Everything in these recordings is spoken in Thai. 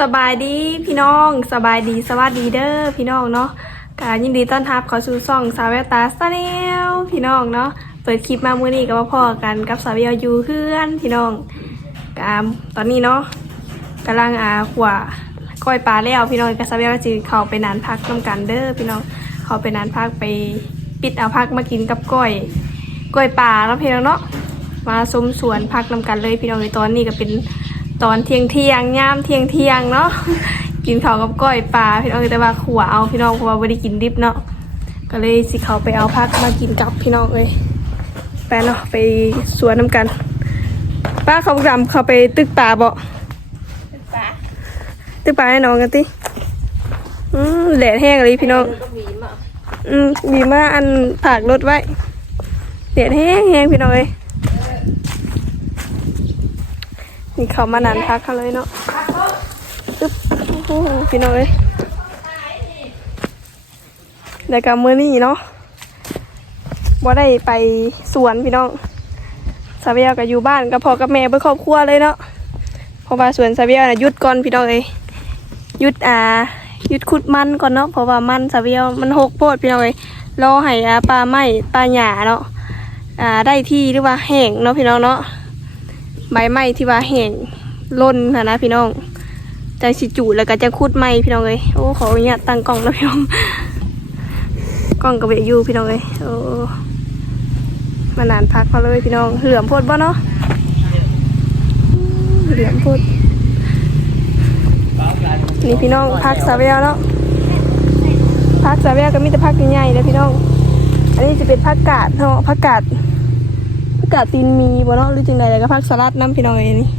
สบายดีพี่น้องสบายดีสวัสดีเด้อพี่น้องเนาะกายินดีต้อนรับข้าสู่ช่องสาวแววตาสแนลพี่น้องเนาะเปิดคลิปมามื้อนี้ก็มาพอกันกับสาวแววอยู่เพื่อนพี่น้องกาตอนนี้เนาะกำลังอาขวาก้อยปลาแล้วพี่น้องกับสาวแววจีเขาไปนานพักน้ำกันเด้อพี่น้องเขาไปนานพักไปปิดเอาพักมากินกับก้อยก้อยปลาแล้วพี่น้องเนาะมาชมสวนพักน้ำกันเลยพี่น้องในตอนนี้ก็เป็น ตอนเที่ยงเที่ยงย่ามเที่ยงเที่ยงเนาะกินข้าวกับก้อยปลาพี่น้องแต่ว่าขัวเอาพี่น้องเพราะว่าไม่ได้กินดิบเนาะก็เลยสิเขาไปเอาพักมากินกับพี่น้องเลยไปเนาะไปสวนน้ำกัน ป้าเขาดำเขาไปตึกป่าบ่ตึกป่าตึกป่าให้น้องกันติอืมแดดแห้งเลยพี่น้องอืมมีมาอันผากรถไว้แดดแห้งแห้งพี่น้องเลย นี่เขามานานพักเขาเลยเนาะอึ๊บพี่น้องเอ้ยแต่กับมือนี่เนาะบ่ได้ไปสวนพี่น้องสาเวียก็อยู่บ้านกับพ่อกับแม่เพื่อครอบครัวเลยเนาะเพราะว่าสวนสาเวียน่ะยุดก่อนพี่น้องเอ้ยยุดอ่ายุดขุดมันก่อนเนาะเพราะว่ามันสาเวียมันหกโพดพี่น้องเอ้ยรอให้ปลาไม้ปลาหญ้าเนาะอ่าได้ที่หรือว่าแห้งเนาะพี่น้องเนาะ ใบไม้ที่ว่าแห้งล่นนะนะพี่น้องใจสิจูแล้วก็จะคุดไม้พี่น้องเลยโอ้ขออนุญาตตั้งกล้องแล้วพี่น้องกล้องกับเบยูพี่น้องเลยโอ้มานานพักเขาเลยพี่น้องเหลื่อมพดบ่เนาะเหลื่อมพดนี่พี่น้องพักซาเวลเนาะพักซาเวลก็มีแต่พักใหญ่ๆเลยพี่น้อง อันนี้จะเป็นพักกาดเนาะพักกาด กาตีนมีบ่เนาะหรือจังใดแล้วก็ผักสลัดน้ำพี่น้องเอ้ยนี่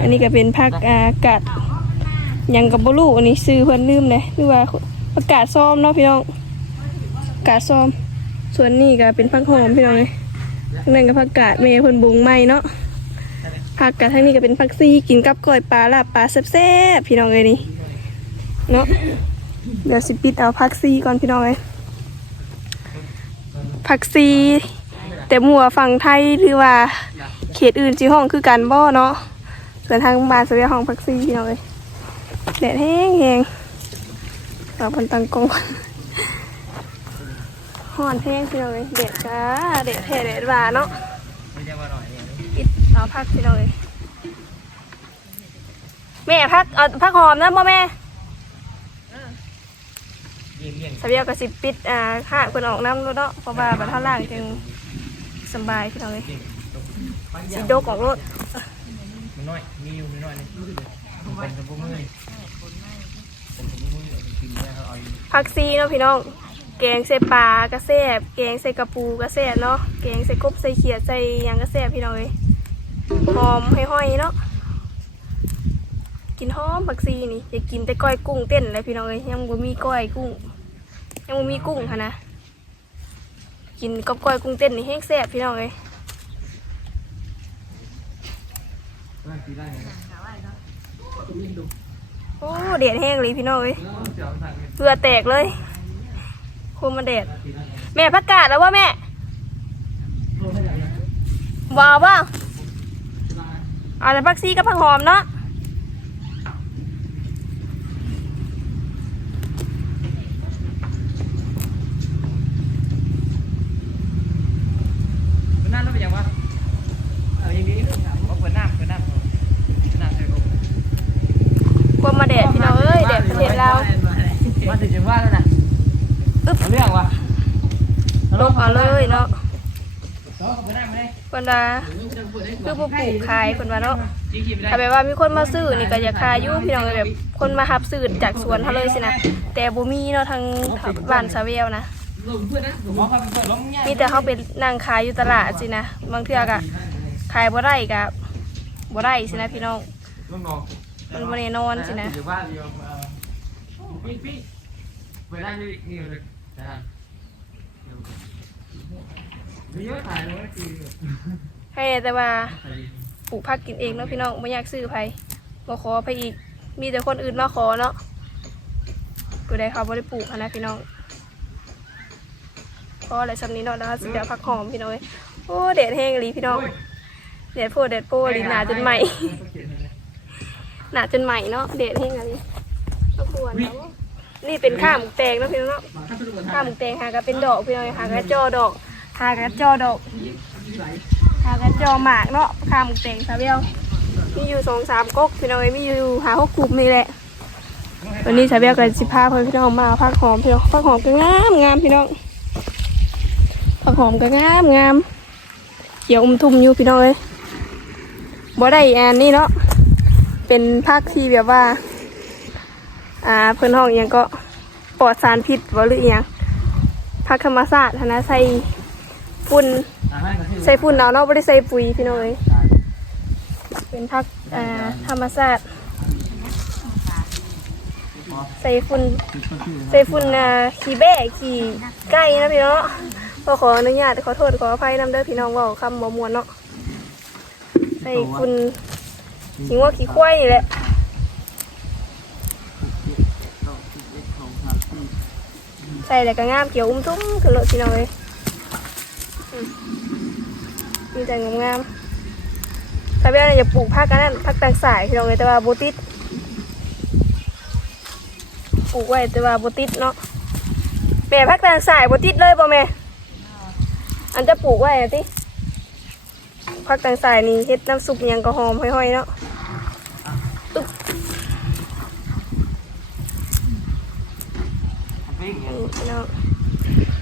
อันนี้ก็เป็นผักอากาดหยังกับบลูอันนี้ซื้อเพิ่นลืมเลยหรือว่าผักกาดซ้อมเนาะพี่น้องผักกาดซ้อม ส่วนนี้ก็เป็นผักหอมพี่น้องเลยนั้นก็ผักกาดเมย์เพิ่นบุงใหม่เนาะผักกาดทั้งนี้ก็เป็นผักซีกินกับก้อยปลาลาบปลาแซ่บๆพี่น้องเอ้ยนี่เนาะเดี๋ยวสิปิดเอาผักซีก่อนพี่น้องเอ้ยผักซี แต่หมัวฝั่งไทยหรือว่า เขตอื่นจีห้องคือกันบ่เนาะส่วนทางบ้านสวีห้องพักซี่พี่น้องเลยแดดแห้งแห้งเราพันตังกงก่อนห่อนแห้งพี่น้องเลยแดดจ้าแดดแท้แดดหวานเนาะอิดเอาพักพี่น้องเลยแม่พักเอาพักหอมนะพ่อแม่สวีกระสิบปิดอ่าห้าคนออกน้ำรถเนาะเพราะว่าบัดเท่าล่างจึง สบายพี่น้องเลยสีโดกของรถมันน้อย มีอยู่นิดหน่อยนึงเป็นกระปุกมือเป็นกระปุกมือกินได้เขาเอาอยู่ผักซีเนาะพี่น้อง แกงใส่ปลากระแซบแกงใส่กระปูกระแซบเนาะ แกงใส่กบใส่เขียดใส่หยังกระแซบพี่น้องเลยหอมห้อยๆเนาะกินหอมผักซีนี่อยากกินแต่ก้อยกุ้งเต้นเลยพี่น้องเลยยังบ่มีก้อยกุ้ง ยังบ่มีกุ้งค่ะนะ กินกับก้อยกุ้งเต้นนี่แห้งแซ่บพี่น้องเลยเนี่ยโอ้เดดแห้งเลยพี่น้องเลยเจ้าทางเนี่ยเกลือแตกเลยคุมมันเด็ดแม่พักกาดแล้วว่าแม่ว้าวป่ะเอาแต่พักซี่กับผักหอมเนาะ มันน่าต้องเป็นอย่างวะเอออย่างนี้เขาเปิดหน้าเปิดหน้าเปิดหน้าใส่ก กลัวมาแดดพี่น้องเอ้ยแดดประเทศเราว มาถึงจังหวัดแล้วนะ อึ๊บ เอาเรื่องวะ ลงเอาเลยเนาะ ต่อเปิดหน้ามาเลย คน ว่าคือปลูกขายคนว่าเนาะถ้าแบบว่ามีคนมาซื้อนี่ก็อยากขายอยู่พี่น้องแบบคนมาหับซื้อจากสวนเขาเลยสินะแต่บ่มีเนาะทางบ้านซาเวลนะลงเพื่อนะมีแต่เขาเป็นนั่งขายอยู่ตลาดสินะบางเทื่อก็ขายบ่ได้ก็บ่ได้สินะพี่น้องมันบ่แน่นอนสินะอยู่บ้านเดียวปิ๊งปิ๊งเปิดได้นี่นี่เลยนะ มีเยอะถ่ายเลยคือให้แต่ว่าปลูกผักกินเองเนาะพี่น้องไม่อยากซื้อไผบ่ขอไปอีก มีแต่คนอื่นมาขอเนาะผู้ใดเขาบ่ได้ปลูกนะพี่น้องพออะไรสำนี้เนาะแล้วสิไปเอาผักหอมพี่น้องเอ้ยโอ้แดดแห้งหลีพี่น้องแดดโพดแดดโพลีหนาจนใหม่หนาจนใหม่เนาะเด็ดให้ไงก็ควรเนาะนี่เป็นข้าวหมูแตงเนาะพี่น้องข้าวหมูแตงหากระเป็นดอกพี่น้องหากระจอดอก หากระจอดอกหากระจอหมากเนาะข้าวหมูแตงซาเบลมีอยู่สองสามก๊กพี่น้องเอ้ยมีอยู่หาหกกลุ่มนี่แหละวันนี้ซาเบลกับสิพาเพื่อนพี่น้องมาพักหอมพี่น้องพักหอมก็งามงามพี่น้องพักหอมก็งามงามเขียวอมทุ่มอยู่พี่น้องเอ้ยบ่ได้อันนี้เนาะเป็นภาคที่แบบว่า อ่าเพิ่อนห้องอยังก็ปลอดสารพิษบ่หรืออิหยังภาคธรรมศาสตร์หั้นนะใส่ ฝุ่นใส่ฝุ่นเอาเนาะบ่ได้ใส่ปุ๋ยพี่น้องเอ้ยเป็นภาคอ่าธรรมศาสตร์ใส่ฝุ่นใส่ฝุ่นอ่าขี้แบ้ขี้ไก่นะพี่น้องก็ขออนุญาตขอโทษขออภัยนำเด้อพี่น้องเว่าคำบ่มวนเนาะใส่ฝุ่นขี้งัวขี้ควายนี่แหละใส่แล้วก็งามเกี่ยวอุ้มตุ้มคือรถพี่น้องเลย มีแต่งามงามๆถ้าเบี้ยอย่าปลูกผักกันนั่นผักต่างสายพี่น้องเลยแต่ว่าโบติดปลูกไว้แต่ว่าโบติดเนาะแม่ผักต่างสายโบติดเลยป่ะแม่อันจะปลูกไว้อะติผักต่างสายนี่เฮ็ดน้ำซุปอิหยังก็หอมห้อยๆเนาะนี่พี่น้อง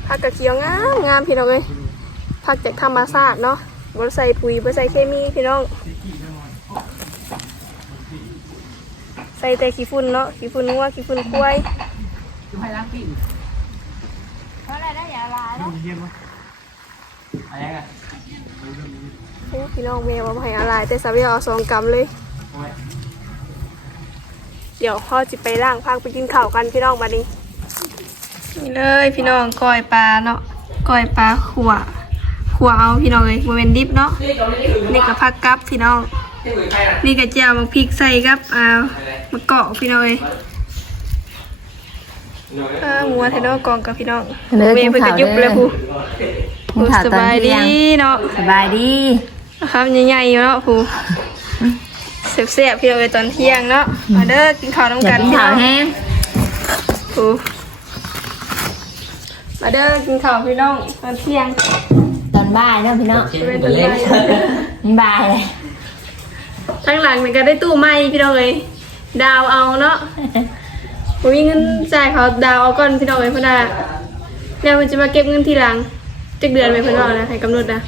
ผักกระเขียวงามงามพี่น้องเลย ผักจากธรรมชาติเนาะบ่ใส่ปุ๋ยบ่ใส่เคมีพี่น้อง ใส่แต่ขี้ฝุ่นเนาะขี้ฝุ่นงัวขี้ฝุ่นควายเพราะอะไรได้อย่าลายแล้วอะไรกันโอ้พี่น้องแม่ว่าบ่ให้อะไรแต่สามีเอาสองกำเลย เดี๋ยวพ่อจะไปล่างพักไปกินข้าวกันพี่น้องมาดินี่เลยพี่น้องก้อยปลาเนาะก้อยปลาขัว ขัวเอาพี่น้องเลยโมเมนดิฟเนาะนี่ก็พักกับพี่น้อง นี่ก็เจียวมาพริกใส่กับอ่ามะเกาะพี่น้องเลยอ่าหมูเทนอกองกับพี่น้องเด้อเมย์เพิ่นก็ยุบเลยผู้กินข้าวสตอนบายดีเที่ยงเนาะสบายดีครับใหญ่ๆอยู่เนาะผู้เสียบๆพี่น้องเลยตอนเที่ยงเนาะมาเด้อกินข้าวน้ำอยากักนกินพี่ข้าน้วองแห้งผู้มาเด้อกินข้าวพี่น้องตอนเที่ยง ตอนบ่ายเนาะพี่น้องเป็นตอนบ่ายนี่บ่ายเลยทั้งหลังนี่ก็ได้ตู้ไม้พี่น้องเลยดาวเอาเนาะผมมีเงินจ่ายเขาดาวเอาก่อนพี่น้องเลยเพราะว่าเนี่ยมันจะมาเก็บเงินทีหลังจักเดือนไปเพิ่นว่านะให้กำหนดนะ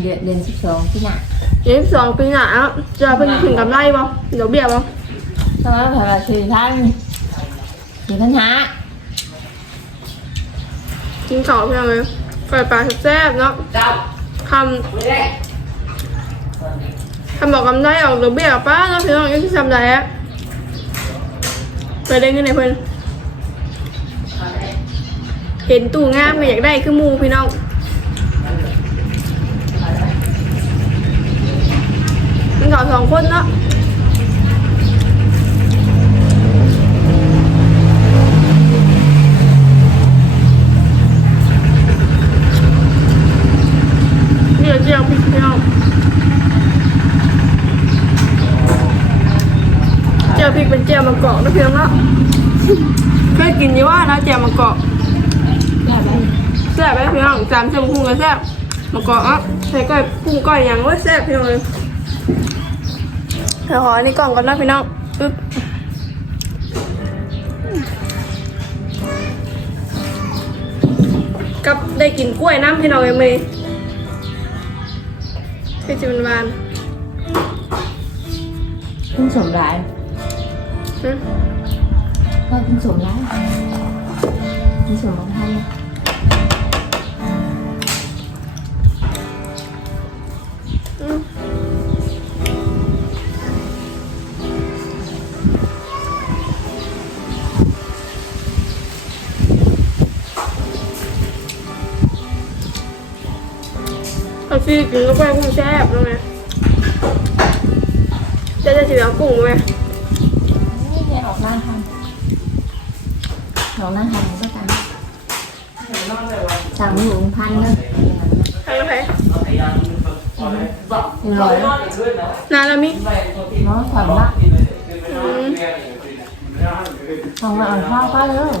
เดือนเดือนสิบสองที่น่ะเดือนสองปีหน้าเนาะจะเพิ่นถึงกำไรบ่เดี๋ยวเบี้ยบ่ตอนนั้นผ่านมาสี่พันสี่พันห้ากินข้าวพี่น้องเลย ไก่ปลาแซ่บๆเนาะคำคำบอกกำไรออกเดี๋ยวเบี้ยป้าเนาะพี่น้องยังที่ทำไรอะไปได้เงินไหนเพิ่นเห็นตู้งามก็อยากได้คือหมูพี่น้องมันเขาสองคนเนาะ ยวมะกอกนะพี่น้องเนาะเคยกินยี่ว่านะเจียมะกอกแซ่บไหมพี่น้องจามเจียวพุ่งกันแซ่บมะกอกอะใส่ก้อยพุ่งก้อยอย่างว่าแซ่บพี่น้องเลยเดี๋ยวขออันนี้กล่องก่อนนะพี่น้องอึ๊บกับได้กินกล้วยน้ำพี่น้องเอ็มเลยคือจะเป็นวานคุณส มร้ายหึก็คุณสมร้ายคุณสมของท่านอืมเอาซีกินก็ไปกุ้งแซ่บแล้วไงจะจะถือเอากุ้งไหม นี่เนี่ยออกร้านทำออกร้านทำก็ตามสั่งหมูพันเลยทางละไผเเป็นร้อยนานแล้วมิเนาะถามว่าอืมทำมาอ่านข้าวก็เลย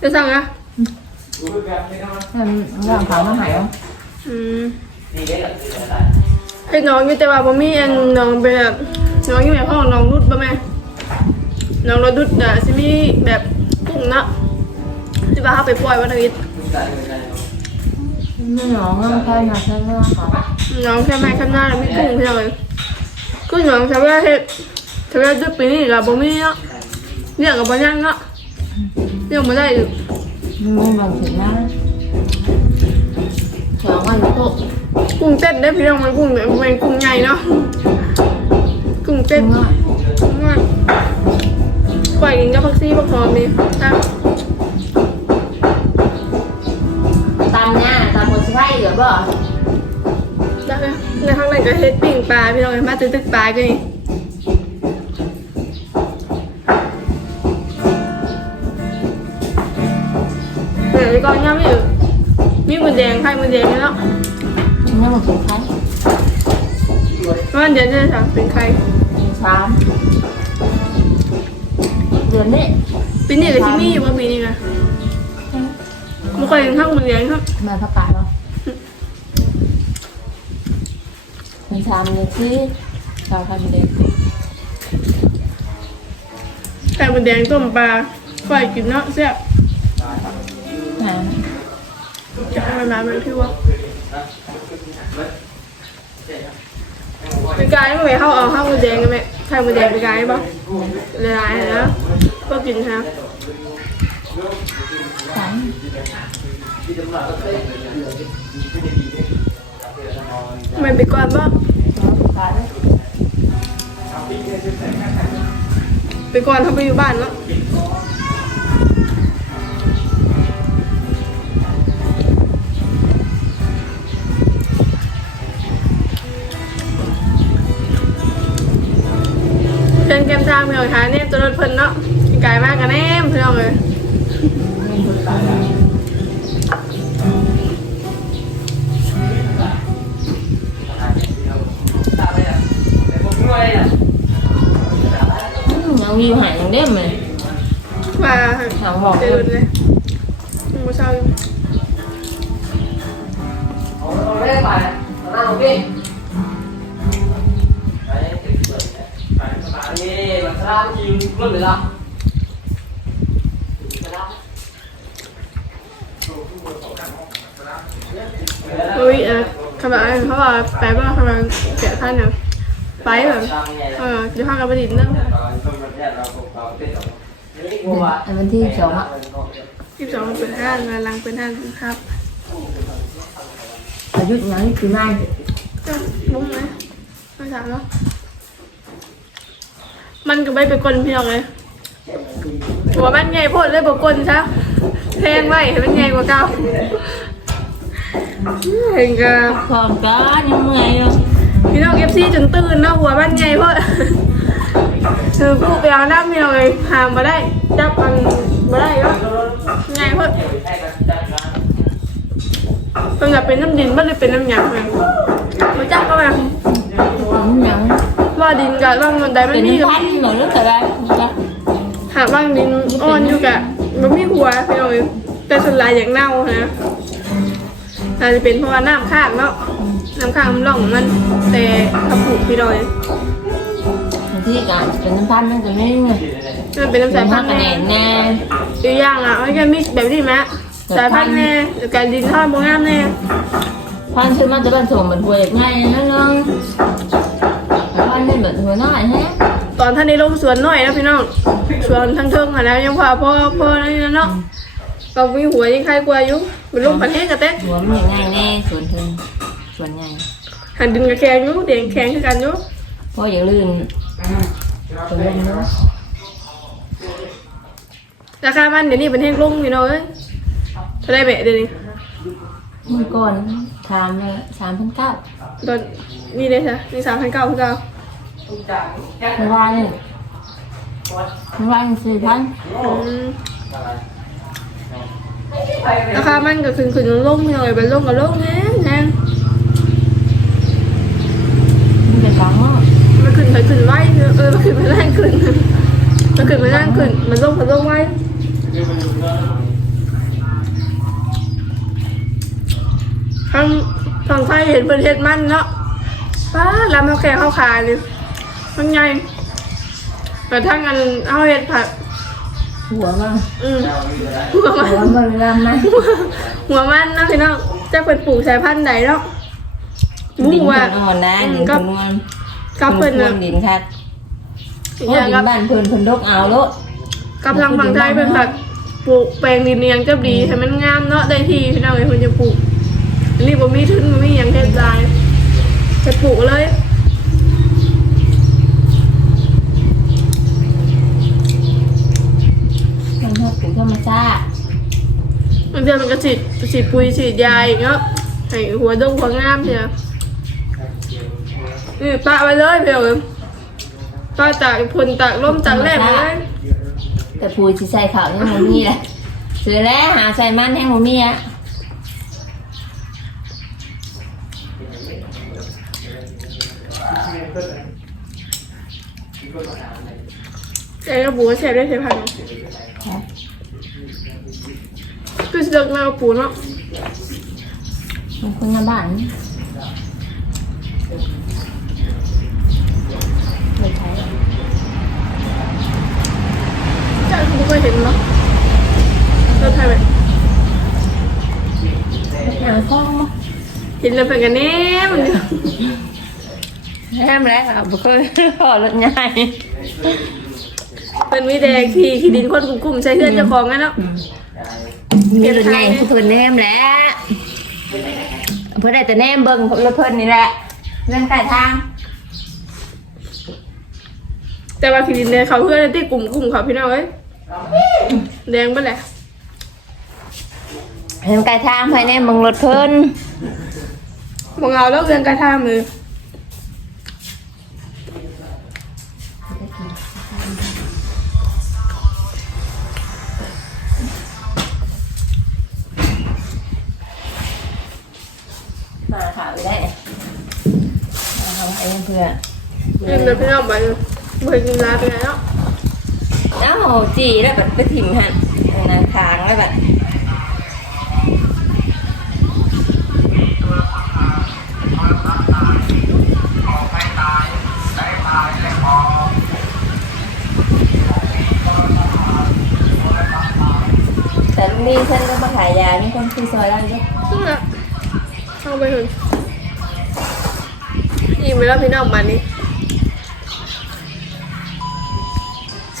จะสั่งอะทำอย่างขาวมาหายอืมให้น้องอยู่แต่ว่าบ่มีอันน้องเป็นแบบน้องอยู่แบบห้องน้องรุดบ่แม่ น้องรถดุดน่ะสิมีแบบกุ้งเนาะที่ว่าเฮาไปปล่อยวันอาทิตย์ไม่หนองใช่มาใช่ไหมคะน้องแค่ไม้ข้างหน้าแล้วมีกุ้งพี่น้องเลยกุ้งน้องชาวบ้านเฮ็ดชาวบ้านดุดปีนี้ก็บ่มีเนาะเลี้ยงก็บ่ยังเนาะเลี้ยงบ่ได้อีกไม่บางถึงนะสองวันก็กุ้งเต้นได้พี่น้องมันกุ้งแบบมันกุ้งใหญ่เนาะกุ้งเต้นง่ายง่าย ปล่อยกินกับพักซี่พักหอมนี่อะตามเนี่ยตามคนใช่หรือเปล่าได้ไหมในข้างในก็เฮ็ดปิ้งปลาพี่น้องเห็นมาตึกตึกปลาก็นี่เดี๋ยวก่อนย่ามีอยู่มีหมือแดงไข่หมือแดงเนาะไม่มาถึงใครมันเดี๋ยวจะสั่งเป็นไข่สาม เดือนนี้ปีนี้ก็ที่มีอยู่ว่าปีนี้นะมันเคยเห็นข้างหมือแดงครับมาพักกาดเหรอมันทำเลยสิเราทำเด็กไข่หมือแดงต้มปลาปล่อยกินเนาะแซ่บนะจะให้มันมาเป็นที่ว่าเป็นกายไม่ไปเข้าเอาข้าวหมือแดงกันไหม ไข่หมือแดงไปไกายปะละลายนะก็กินฮะสามมันไปก่อนปะกาดเลยไปก่อนเขาไปอยู่บ้านแล้ว เป็นเกมทางเพื่อนค่ะเนี่ยตัวรถเพิ่นเนาะไกลมากกันแน่เพื่อนเลยไม่ถูกต้องยังมีหายยังเด้มเลยมาหางบอกเดินเลยมา เช้าอยู่อุ้ยเออคำแบบเขาบอกแปลว่าคำแบบเสียท่านเนี่ยไปแบบเออจะพากันไปดินเนอะอันวันที่สองอะที่สองเป็นห้านมาลังเป็นห้านครับอายุยังนี่คือไม่ก็บุ้งไหมไม่ถามเนาะ มันก็ไม่ไปกลนพี่หรอกเลยหัวมันใหญ่โพดเลยบอกกลนซะแพงไว้ให้มันใหญ่กว่าเก่าเห็นกับความกันยังไงเนาะพี่น้องเอฟซีจนตื่นเนาะหัวมันใหญ่โพดคือผู้ไปเอาน้ำพี่น้องเลยหามมาได้จับมันมาได้ก็ใหญ่โพดมันจะเป็นน้ำดินมันเลยเป็นน้ำหยางเลยมาจับก็มาผมยัง ว่าดินกับว่างมันได้มันเป็นมีกับพันหรือแต่ไรจ้ะหาว่างดินอ่อนอยู่กะมันมีหัวพี่น้องเอ้ยแต่ส่วนหลายอย่างเน่านะอาจจะเป็นเพราะว่าน้ำข้างเนาะน้ำข้างมันร่องมันแต่ขับผูกพี่น้อยบางทีการเป็นน้ำพันนั่นจะไม่ไงมันเป็นน้ำสายพันธุ์คะแนแน่นแน่ตัวอย่างอะมันก็มีแบบนี้ไหมสายพันธุ์แน่หรือการดินทอดบงงามแน่พันชื่อมันจะเป็นส่งเห มือนหัวง่ายนั่นน้องพันนี่แบบหัวน้อยแฮะตอนท่านในลงสวนหน่อยนะพี่น้องสวนทั้งเทิงค่ะแล้วยังพอพ่อพ่อนั่นเนาะก็มีหัวยังใครกลัวอยู่มันลงประเทศกะเต้หัวมันง่ายแน่ส่วนถึงส่วนใหญ่หันดินกับแข็งอยู่เดียงแข็งคือกันอยู่เพราะอย่าลืมตัวเล่นเนาะราคามันเดี๋ยวนี้เป็นแห้งลงพี่น้องเอ้ยเท่าไรแบะเดี๋ยวนี้เมื่อก่อนทำมาสามพันเก้าตอนนี่เลยจ้ะนี่สามพันเก้าพันเก้า เมื่อวานนี่เมื่อวานสี่พันราคามันก็ขึ้นขึ้นลงลงพี่น้องเอ้ยเป็นลงกับลงแน่แน่มขึ้นไว้เออเออมันขึ้นมันแรงขึ้นมันขึ้นมันแรงขึ้นมันลงมันลงไว้ทางทางไทยเห็นประเทศมันเนาะป้าลำเขาแก่เข้าขายเลย มันไงแต่ทั้งอันเอาเห็ดผัดหัวมาอืมหัวมันหัวมันลำมาหัวมันเนาะพี่น้องจะเป็นปลูกสายพันธุ์ใดเนาะบุ้ดิงนว่าเพิ่นอ่อนนะอืมดินก็เพิ่นอ่อนกับเพิ่นเพิ่น่ะนดินคักอีกโอ้อย่างดิกับนบ้านเพิ่นเพิ่นดกเอาโลดกับทางฝั่งไทยเป็นแบบปลูกแปลงดินเนียงจะดีให้มันงามเนาะได้ทีพี่น้องไอ้คนจะปลูกอันนี้บ่มีทุนบ่มีหยังเฮ็ดได้จะปลูกเลย มันฮอดเป็นธรรมชาติ มันเดือนมันก็ฉีดฉีดปุ๋ยฉีดยาอีกเนาะให้หัวดงหัวงามเชียวนี่ปะไว้เลยเพียวป้าตากฝนตากลมตากแดดมาเลยแต่พูดสิใส่ข้าวยังบ่มีเลยซื้อแล้วหาใส่มันแห้งบ่มีอะแกก็ปูก็แช่ได้ใช้พันธุ์ คือสิเลิกมากับปูเนาะมันคนหน้าบ้านไม่ใช่จ้าคุณเคยเห็นเนาะเราถ่ายแบบหาข้องมาเห็นแล้วเป็นกันแน่มันเนี่ยแฮมแล้วอะบ่เคยพอรถใหญ่เป็นวิแดงขี่ขี่ดินคนกลุ่มๆใช้เพื่อนเจ้าของกันเนาะ มีรถใหญ่คือเพิ่นแนมแหล้วเพิ่นได้แต่แนมเบิ่งรถเพิ่นนี่แหละเรื่องใกล้ทางแต่ว่าขี่ดินเนี่ยเขาเพื่อนที่กลุ่มกลุ่มๆเขาพี่น้องเอ้ยแดงไปแหละเรื่องใกล้ทางภายในเบิ่งรถเพิ่นมองเอาแล้วเรื่องกระทามือ เรื่องเดินพี่น้องไปเบื่อกินร้านไปแล้วเอ้าจีแล้วบัดไปถิ่มหันนางทางแล้วบัดแต่ลุงนี่ฉันก็มาขายยามีคนซื้อซอยแล้วเยอะนี่แหละเอาไปเถอะยิงไปแล้วพี่น้องมานี้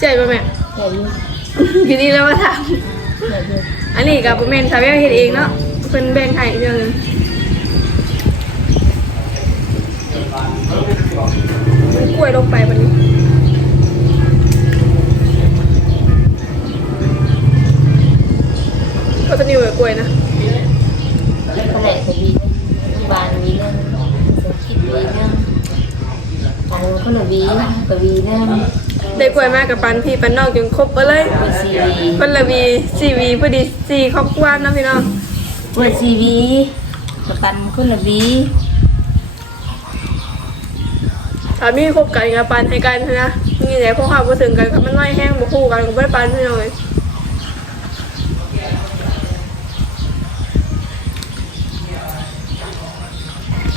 ใช่ป่ะแม่เดี๋ยวอยู่ทีนี้แล้วมาถามเดี๋ยวอยู่อันนี้กับแม่นทำให้เฮ็ดเองเนาะเพิ่นแบ่งให้เรื่องนึงกล้วยลงไปบัดนี้ ก็จะนิวกับกล้วยนะแผนกคดีบานวีเรื่องสกิดวีเรื่องอันคนละวีกวีเรื่อง ได้กล้วยมากกับปันพี่ปันน้องจนครบไปเลยเปิดซีวีเพิ่นละวีซีวีพอดีสี่ครอบครัวเนาะพี่น้องเปิดซีวีประกันคนละวีถ้ามีคบกันกับปันให้กันนะนี่แหละพวกเขาบ่ถึงกันก็มันน้อยแห้งบ่คู่กันก็บ่ได้ปันพี่น้องเลย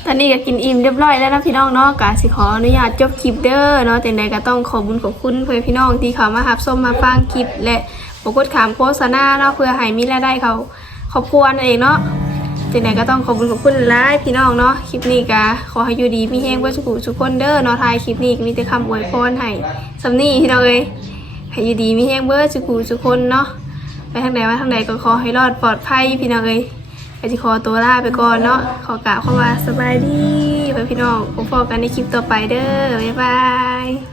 ตอนนี้ก็กินอิ่มเรียบร้อยแล้วนะพี่น้องเนาะกาสิขออนุญาตจบคลิปเด้อเนาะแต่ใดก็ต้องขอบุญขอบคุณเพื่อนพี่น้องที่เขามารับส้มมาฟังคลิปและปรากฏขามโฆษณาเนาะเพื่อให้มีรายได้เขาครอบครัวนั่นเองเนาะแต่ใดก็ต้องขอบุญขอบคุณหลายพี่น้องเนาะคลิปนี้ก็ขอให้อยู่ดีมีแห้งไว้สุขุสุขคนเด้อเนาะทายคลิปนี้ก็มีแต่คำอวยพรให้สำนีพี่น้องเอ้ยให้อยู่ดีมีแห้งเบิดสุขุสุขคนเนาะไปทางไหนมาทางไหนก็ขอให้รอดปลอดภัยพี่น้องเอ้ย ก็จะขอตัวลาไปก่อนเนาะขอกล่าวเข้ามาสบายดีไปพี่น้องพบกันในคลิปต่อไปเด้อบ๊ายบาย